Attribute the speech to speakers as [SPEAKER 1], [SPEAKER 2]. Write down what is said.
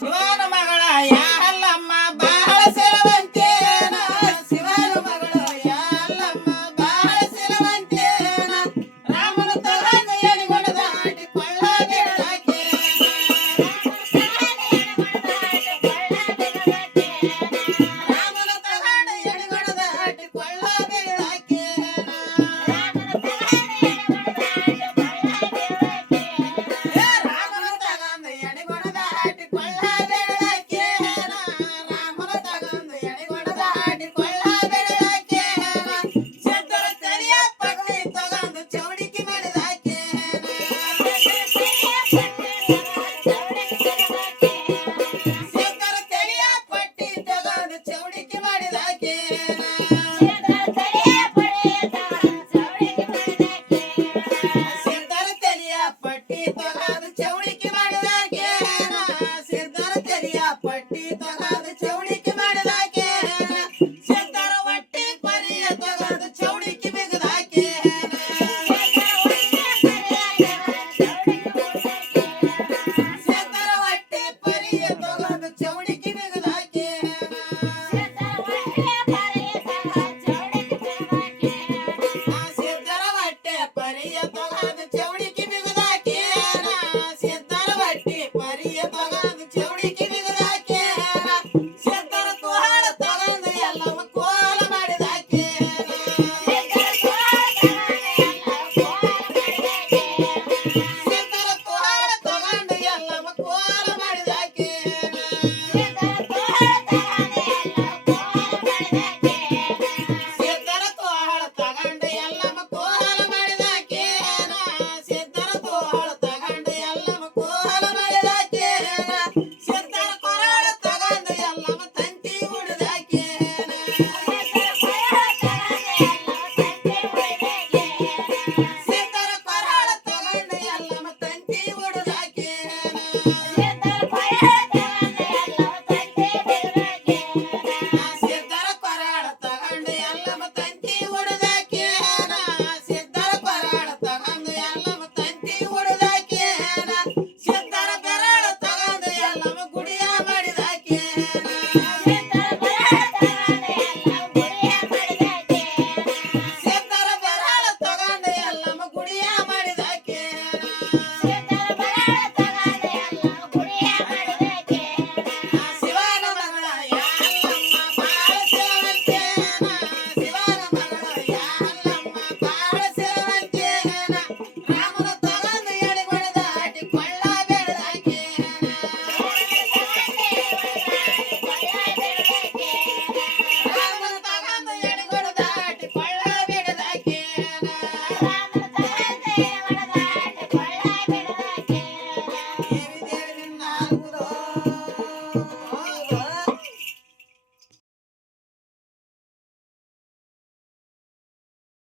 [SPEAKER 1] સોન મગળા યા Yeah. again.